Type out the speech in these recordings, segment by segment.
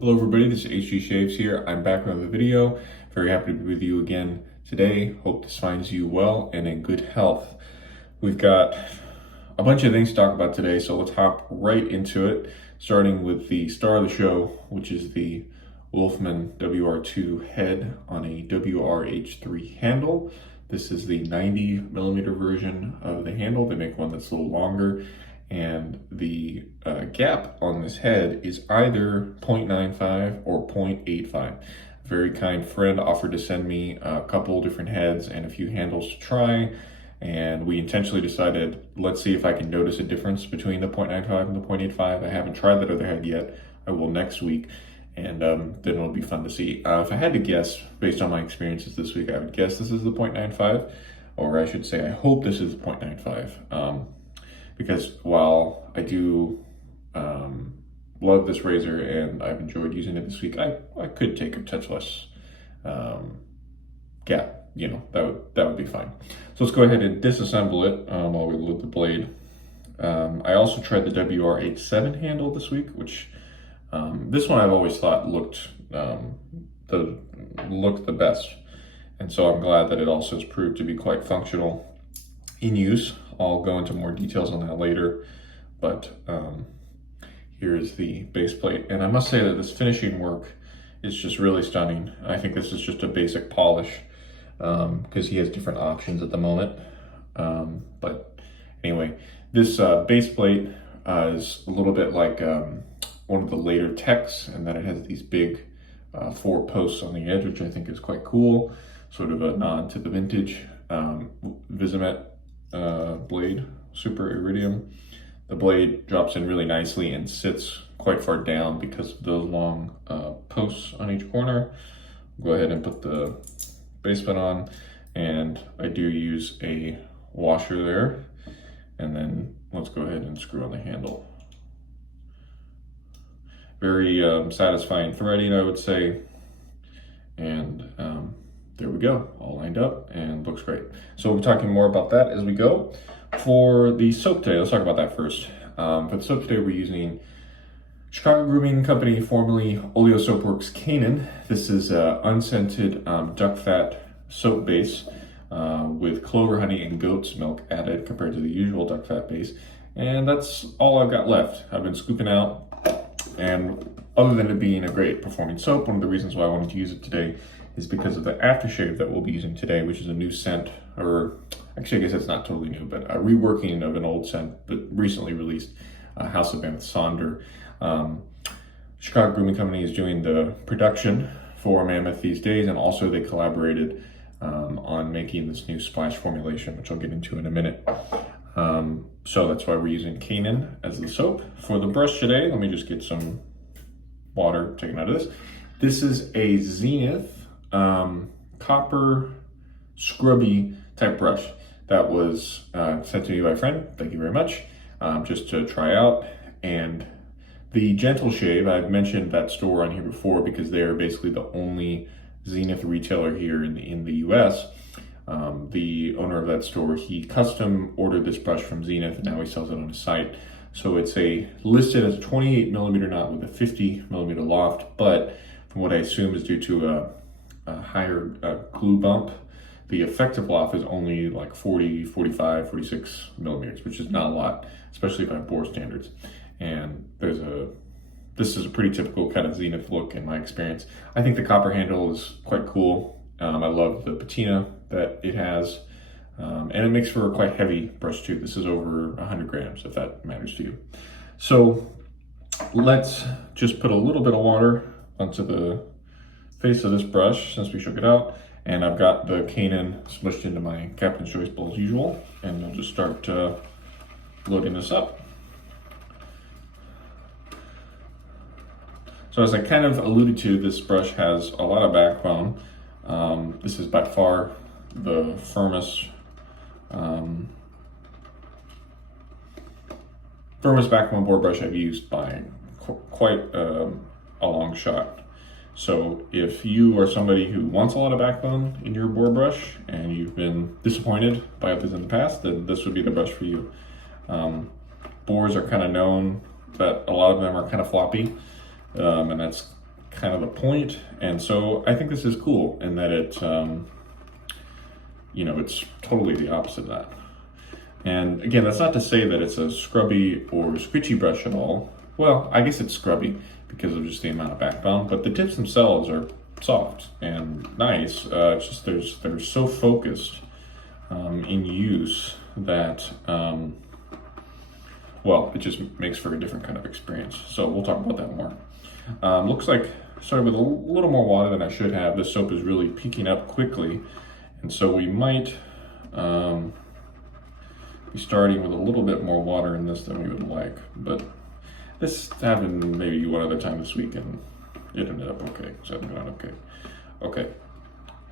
Hello everybody, this is HG Shaves here. I'm back with another video. Very happy to be with you again today. Hope this finds you well and in good health. We've got a bunch of things to talk about today, so let's hop right into it. Starting with the star of the show, which is the Wolfman WR2 head on a WRH3 handle. This is the 90mm version of the handle. They make one that's a little longer. And the gap on this head is either 0.95 or 0.85. A very kind friend offered to send me a couple different heads and a few handles to try, and we intentionally decided, let's see if I can notice a difference between the 0.95 and the 0.85. I haven't tried that other head yet. I will next week, and then it'll be fun to see. If I had to guess, based on my experiences this week, I would guess this is the 0.95, or I should say I hope this is 0.95. Because while I do love this razor and I've enjoyed using it this week, I could take a touch less gap. You know, that would be fine. So let's go ahead and disassemble it while we load the blade. I also tried the WRH3 handle this week, which this one I've always thought looked the best, and so I'm glad that it also has proved to be quite functional in use. I'll go into more details on that later, but here's the base plate. And I must say that this finishing work is just really stunning. I think this is just a basic polish because he has different options at the moment. But anyway, this base plate is a little bit like one of the later techs, and then it has these big 4 posts on the edge, which I think is quite cool. Sort of a nod to the vintage Wizamet blade, super Iridium. The blade drops in really nicely and sits quite far down because of those long posts on each corner. Go ahead and put the base plate on, and I do use a washer there. And then let's go ahead and screw on the handle. Very satisfying threading, I would say. And there we go, all lined up and looks great. So we'll be talking more about that as we go. For the soap today, let's talk about that first. For the soap today, we're using Chicago Grooming Company, formerly Oleo Soapworks Canaan. This is unscented duck fat soap base with clover, honey, and goat's milk added compared to the usual duck fat base. And that's all I've got left. I've been scooping out, and other than it being a great performing soap, one of the reasons why I wanted to use it today is because of the Aftershave that we'll be using today, which is a new scent, or actually I guess it's not totally new, but a reworking of an old scent but recently released, House of Mammoth Sonder. Chicago Grooming Company is doing the production for Mammoth these days, and also they collaborated on making this new splash formulation, which I'll get into in a minute. So that's why we're using Canaan as the soap. For the brush today, let me just get some water taken out of this. This is a Zenith copper scrubby type brush that was sent to me by a friend. Thank you very much. Just to try out. And the Gentle Shave, I've mentioned that store on here before because they're basically the only Zenith retailer here in the US. The owner of that store, he custom ordered this brush from Zenith, and now he sells it on his site. So it's listed as a 28mm knot with a 50mm loft, but from what I assume is due to a higher glue bump, the effective loft is only like 40, 45, 46 millimeters, which is not a lot, especially by bore standards. And this is a pretty typical kind of Zenith look in my experience. I think the copper handle is quite cool. I love the patina that it has, and it makes for a quite heavy brush too. This is over 100 grams, if that matters to you. So let's just put a little bit of water onto the face of this brush since we shook it out, and I've got the Canaan smushed into my Captain's Choice bowl as usual, and we'll just start loading this up. So as I kind of alluded to, this brush has a lot of backbone. This is by far the firmest backbone board brush I've used by quite a long shot. So if you are somebody who wants a lot of backbone in your board brush and you've been disappointed by others in the past, then this would be the brush for you. Boards are kind of known that a lot of them are kind of floppy, and that's kind of the point. And so I think this is cool in that it, you know, it's totally the opposite of that. And again, that's not to say that it's a scrubby or squishy brush at all. Well, I guess it's scrubby because of just the amount of backbone, but the tips themselves are soft and nice. It's just they're so focused in use that, well, it just makes for a different kind of experience. So we'll talk about that more. Looks like I started with a little more water than I should have. This soap is really peaking up quickly, and so we might be starting with a little bit more water in this than we would like, but this happened maybe one other time this week and it ended up okay. So it ended up okay. Okay.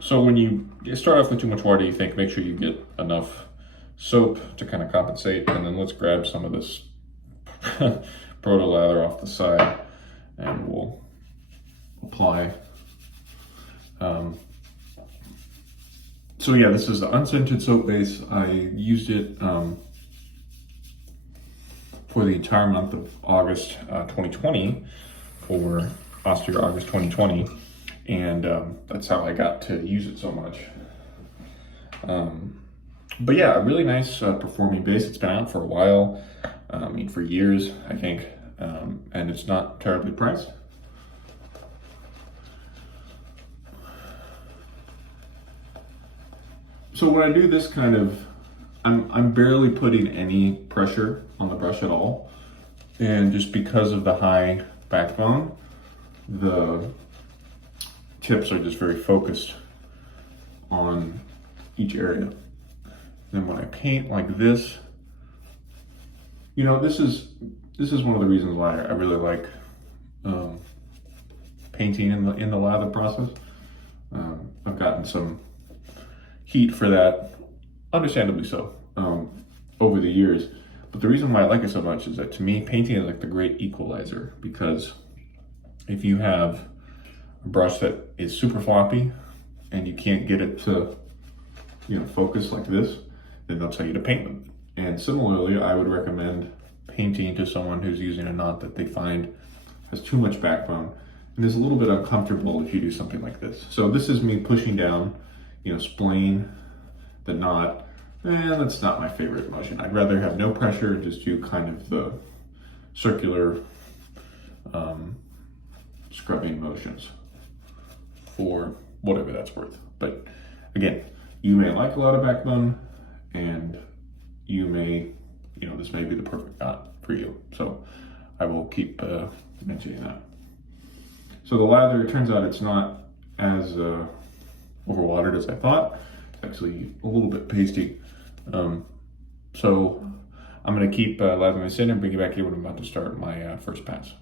So when you start off with too much water, you think make sure you get enough soap to kind of compensate, and then let's grab some of this proto lather off the side and we'll apply. So yeah, this is the unscented soap base. I used it for the entire month of August 2020, for Austria August 2020, and that's how I got to use it so much. But yeah, a really nice performing base. It's been out for a while, I mean for years, I think, and it's not terribly priced. So when I do this kind of, I'm barely putting any pressure on the brush at all. And just because of the high backbone, the tips are just very focused on each area. Then when I paint like this, you know, this is one of the reasons why I really like painting in the lather process. I've gotten some heat for that, understandably so, over the years. But the reason why I like it so much is that to me, painting is like the great equalizer, because if you have a brush that is super floppy and you can't get it to, you know, focus like this, then they'll tell you to paint them. And similarly, I would recommend painting to someone who's using a knot that they find has too much backbone and is a little bit uncomfortable if you do something like this. So this is me pushing down, you know, splaying the knot, and that's not my favorite motion. I'd rather have no pressure, just do kind of the circular scrubbing motions for whatever that's worth. But again, you may like a lot of backbone, and you may, you know, this may be the perfect knot for you. So I will keep mentioning that. So the lather, it turns out it's not as overwatered as I thought. It's actually a little bit pasty. So I'm going to keep lathering this in and bring you back here when I'm about to start my first pass.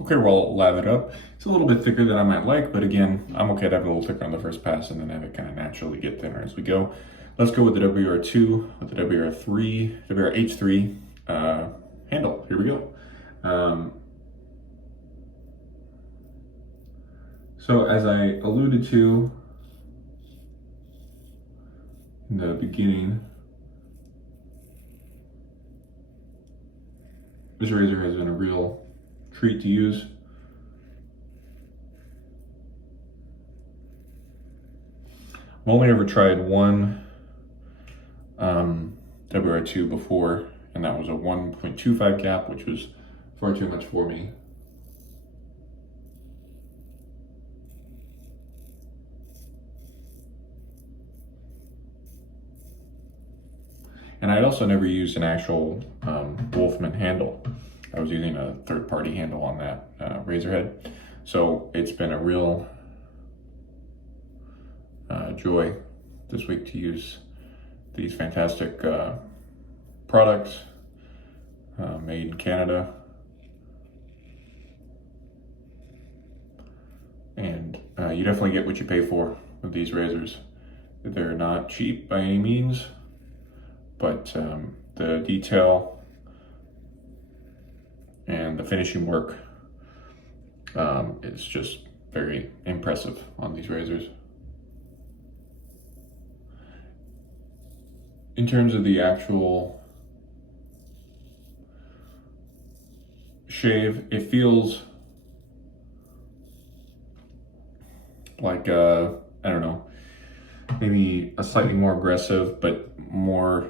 Okay, we're all lathered up. It's a little bit thicker than I might like, but again, I'm okay to have it a little thicker on the first pass and then have it kind of naturally get thinner as we go. Let's go with the WR2, with the WRH3 handle. Here we go. So as I alluded to in the beginning, this razor has been a real treat to use. I've only ever tried one WR2 before, and that was a 1.25 gap, which was far too much for me. And I'd also never used an actual Wolfman handle. I was using a third-party handle on that razor head. So it's been a real joy this week to use these fantastic products made in Canada. And you definitely get what you pay for with these razors. They're not cheap by any means, but the detail and the finishing work is just very impressive on these razors. in terms of the actual shave, it feels like I don't know, maybe a slightly more aggressive but more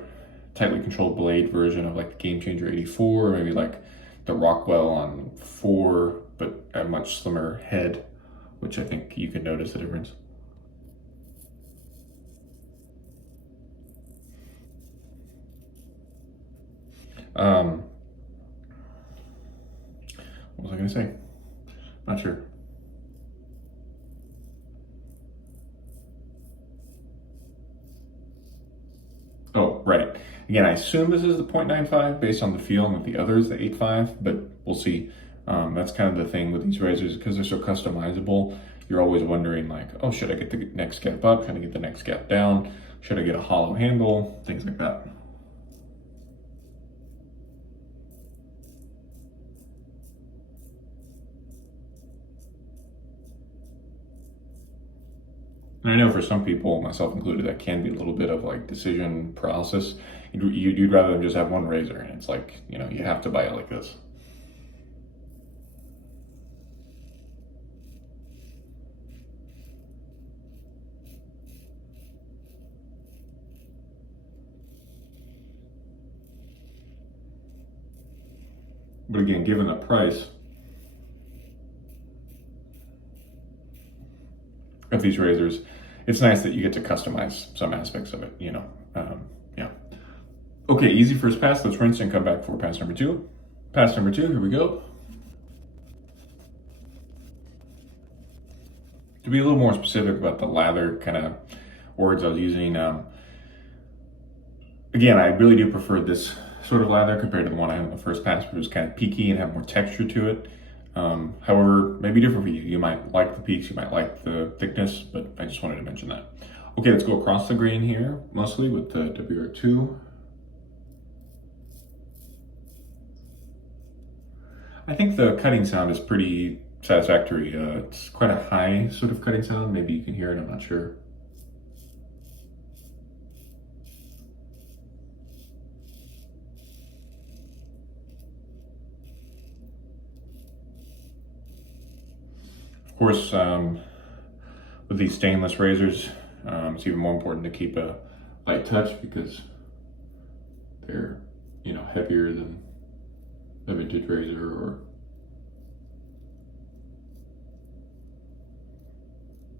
tightly controlled blade version of like the Game Changer 84, or maybe like the Rockwell on 4, but a much slimmer head, which I think you can notice the difference. What was I gonna say? Not sure. Oh, right. Again, I assume this is the 0.95 based on the feel, and that the other is the 8.5, but we'll see. That's kind of the thing with these razors, because they're so customizable. You're always wondering like, oh, should I get the next gap up? Should I get the next gap down? Should I get a hollow handle? Things like that. And I know for some people, myself included, that can be a little bit of like decision paralysis. You'd rather than just have one razor, and it's like, you know, you have to buy it like this. But again, given the price of these razors, it's nice that you get to customize some aspects of it, you know. Yeah. Okay, easy first pass. Let's rinse and come back for pass number 2. Pass number 2, here we go. To be a little more specific about the lather kind of words I was using, again, I really do prefer this sort of lather compared to the one I had in the first pass, which was kind of peaky and have more texture to it. However, maybe different for you. You might like the peaks, you might like the thickness, but I just wanted to mention that. Okay, let's go across the grain here, mostly with the WR2. I think the cutting sound is pretty satisfactory. It's quite a high sort of cutting sound. Maybe you can hear it, I'm not sure. Of course, with these stainless razors, it's even more important to keep a light touch, because they're, you know, heavier than a vintage razor or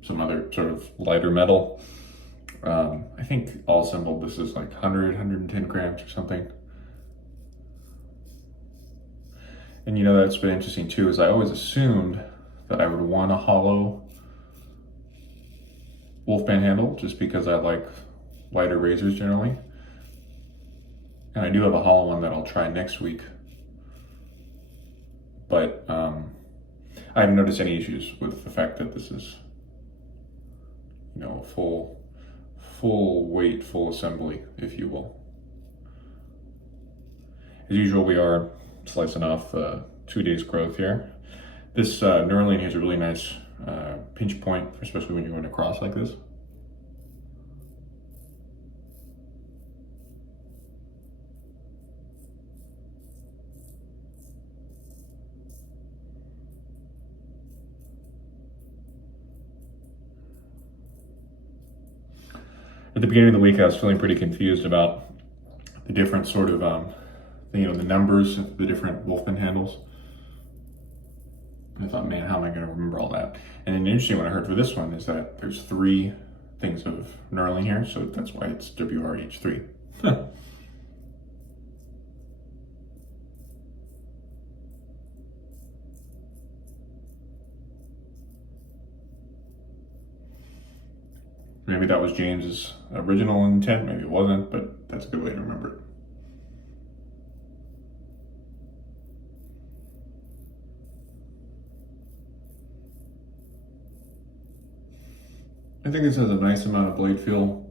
some other sort of lighter metal. I think all assembled this is like 110 grams or something. And you know, that's been interesting too, is I always assumed that I would want a hollow Wolfman handle, just because I like lighter razors generally. And I do have a hollow one that I'll try next week. But I haven't noticed any issues with the fact that this is, you know, full weight, full assembly, if you will. As usual, we are slicing off 2 days growth here. This knurling has a really nice pinch point, especially when you're going across like this. At the beginning of the week, I was feeling pretty confused about the different sort of, you know, the numbers of the different Wolfman handles. I thought, man, how am I going to remember all that? And then interesting, what I heard for this one is that there's 3 things of knurling here, so that's why it's WRH3. Maybe that was James's original intent, maybe it wasn't, but that's a good way to remember it. I think this has a nice amount of blade feel.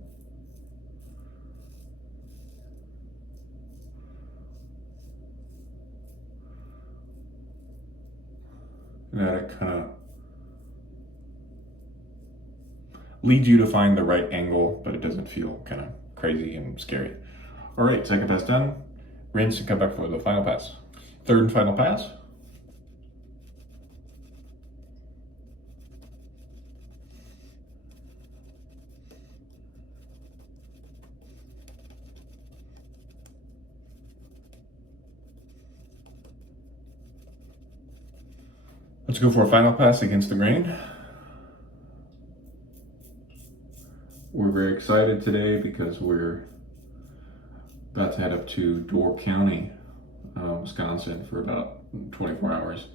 And that it kind of leads you to find the right angle, but it doesn't feel kind of crazy and scary. All right, second pass done. Rinse and come back for the final pass. Third and final pass. Let's go for a final pass against the grain. We're very excited today because we're about to head up to Door County, Wisconsin for about 24 hours.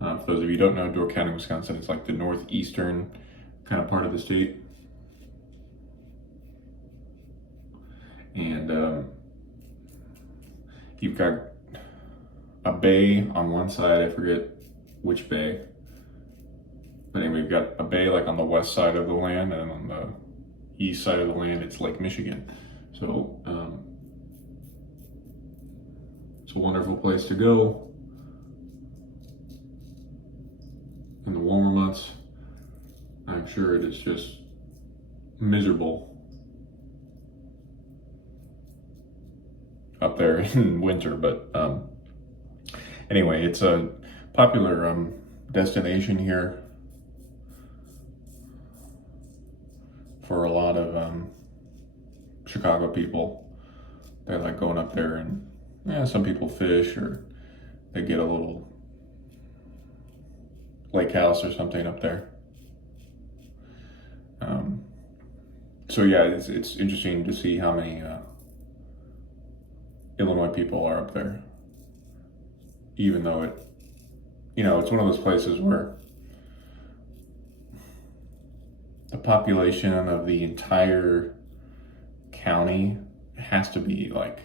For those of you who don't know, Door County, Wisconsin is like the northeastern kind of part of the state. And you've got a bay on one side, I forget which bay. But anyway, we've got a bay like on the west side of the land, and on the east side of the land, it's Lake Michigan. So it's a wonderful place to go in the warmer months. I'm sure it is just miserable up there in winter, but anyway, it's a popular destination here for a lot of Chicago people. They like going up there, and some people fish, or they get a little lake house or something up there. So yeah, it's interesting to see how many Illinois people are up there, even though it's one of those places where the population of the entire county has to be like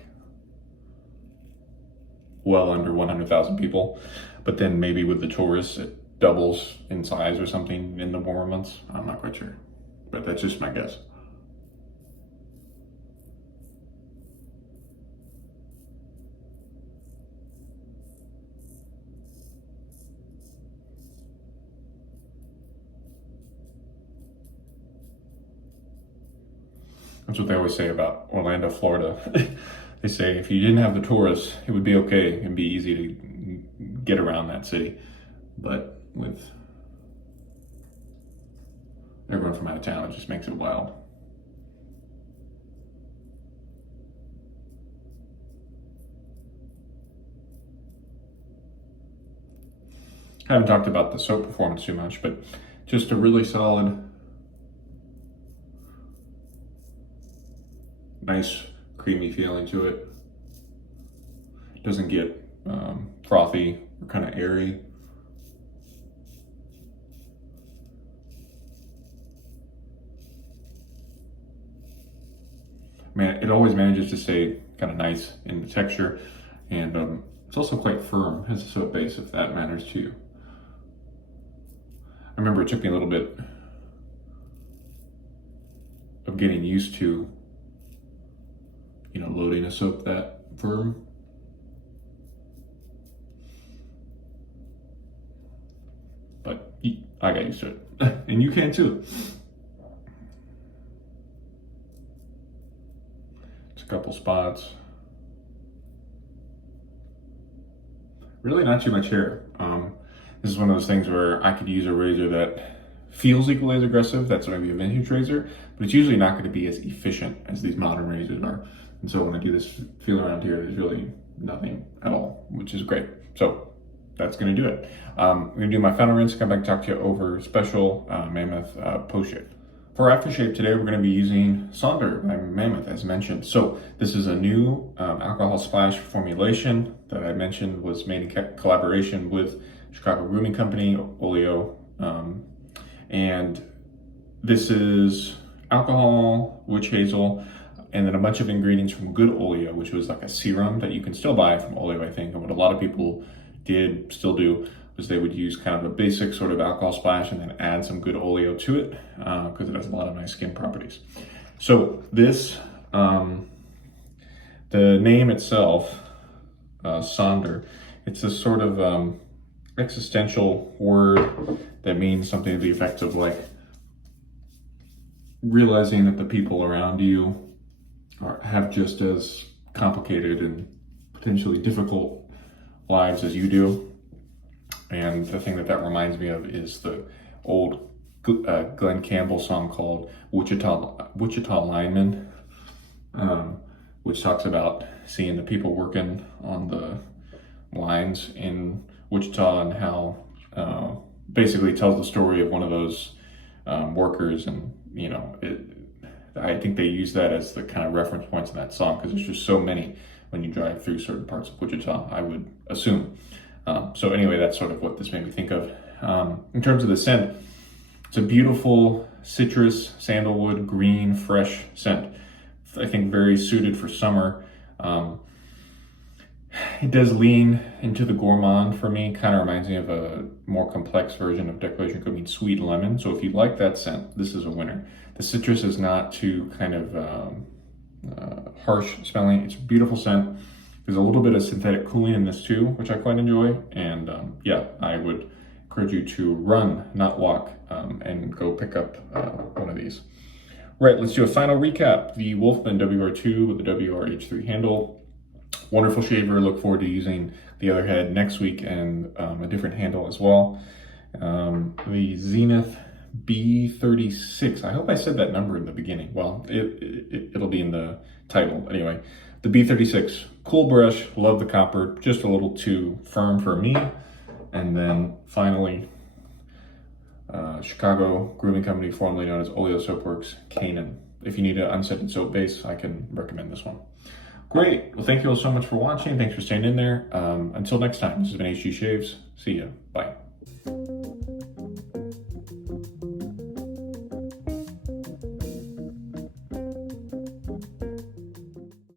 well under 100,000 people, but then maybe with the tourists it doubles in size or something in the warmer months. I'm not quite sure, but that's just my guess. That's what they always say about Orlando, Florida. They say if you didn't have the tourists, it would be okay and be easy to get around that city. But with everyone from out of town, it just makes it wild. I haven't talked about the soap performance too much, but just a really solid, nice creamy feeling to it. Doesn't get frothy or kind of airy. Man, it always manages to stay kind of nice in the texture, and it's also quite firm as a soap base, if that matters to you. I remember it took me a little bit of getting used to loading a soap that firm. But I got used to it, and you can too. It's a couple spots. Really not too much hair. This is one of those things where I could use a razor that feels equally as aggressive. That's maybe a vintage razor, but it's usually not going to be as efficient as these modern razors are. And so when I do this feel around here, there's really nothing at all, which is great. So that's going to do it. I'm going to do my final rinse, come back and talk to you over special Mammoth post-shave. For aftershave today, we're going to be using Sonder by Mammoth, as mentioned. So this is a new alcohol splash formulation that I mentioned was made in collaboration with Chicago Grooming Company, Oleo. And this is alcohol, witch hazel, and then a bunch of ingredients from Good Oleo, which was like a serum that you can still buy from Oleo, I think. And what a lot of people still do, was they would use kind of a basic sort of alcohol splash and then add some Good Oleo to it, because it has a lot of nice skin properties. So this, the name itself, Sonder, it's a sort of existential word that means something to the effect of like realizing that the people around you have just as complicated and potentially difficult lives as you do. And the thing that reminds me of is the old Glenn Campbell song called Wichita Lineman, which talks about seeing the people working on the lines in Wichita and how basically tells the story of one of those workers. And you know, I think they use that as the kind of reference points in that song because there's just so many when you drive through certain parts of Wichita, I would assume. So anyway, that's sort of what this made me think of. In terms of the scent, it's a beautiful citrus, sandalwood, green, fresh scent. I think very suited for summer. It does lean into the gourmand for me. Kind of reminds me of a more complex version of Declaration Code Means Sweet Lemon. So if you like that scent, this is a winner. The citrus is not too kind of harsh smelling. It's a beautiful scent. There's a little bit of synthetic cooling in this too, which I quite enjoy. And yeah, I would encourage you to run, not walk, and go pick up one of these. Right, let's do a final recap. The Wolfman WR2 with the WRH3 handle. Wonderful shaver. Look forward to using the other head next week and a different handle as well. The Zenith B36. I hope I said that number in the beginning. Well, it'll be in the title anyway. The B36, cool brush, love the copper, just a little too firm for me. And then finally, Chicago grooming company, formerly known as Oleo Soapworks, Canaan. If you need an unscented soap base, I can recommend this one. Great. Well, thank you all so much for watching. Thanks for staying in there. Until next time, this has been HG Shaves. See ya. Bye.